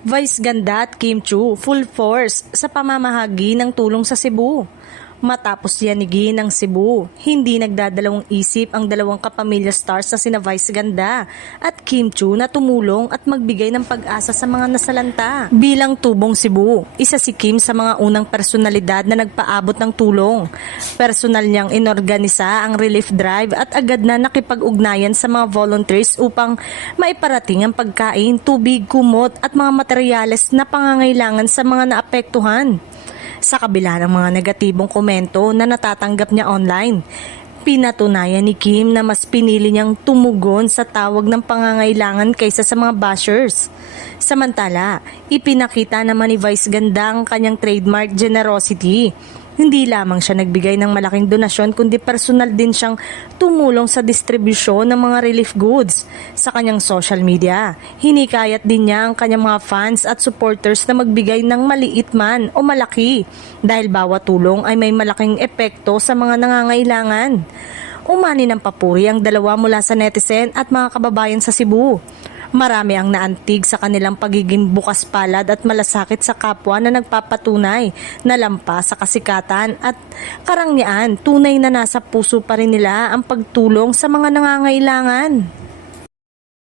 Vice Ganda at Kim Chiu full force sa pamamahagi ng tulong sa Cebu. Matapos yanigin ng Cebu, hindi nagdadalawang isip ang dalawang kapamilya stars na sina Vice Ganda at Kim Chiu na tumulong at magbigay ng pag-asa sa mga nasalanta. Bilang tubong Cebu, isa si Kim sa mga unang personalidad na nagpaabot ng tulong. Personal niyang inorganisa ang relief drive at agad na nakipag-ugnayan sa mga volunteers upang maiparating ang pagkain, tubig, kumot at mga materyales na pangangailangan sa mga naapektuhan. Sa kabila ng mga negatibong komento na natatanggap niya online, pinatunayan ni Kim na mas pinili niyang tumugon sa tawag ng pangangailangan kaysa sa mga bashers. Samantala, ipinakita naman ni Vice Ganda ang kanyang trademark generosity. Hindi lamang siya nagbigay ng malaking donasyon kundi personal din siyang tumulong sa distribusyon ng mga relief goods. Sa kanyang social media, hinikayat din niya ang kanyang mga fans at supporters na magbigay ng maliit man o malaki dahil bawat tulong ay may malaking epekto sa mga nangangailangan. Umani ng papuri ang dalawa mula sa netizen at mga kababayan sa Cebu. Marami ang naantig sa kanilang pagiging bukas palad at malasakit sa kapwa na nagpapatunay na lampas sa kasikatan at karangyaan, tunay na nasa puso pa rin nila ang pagtulong sa mga nangangailangan.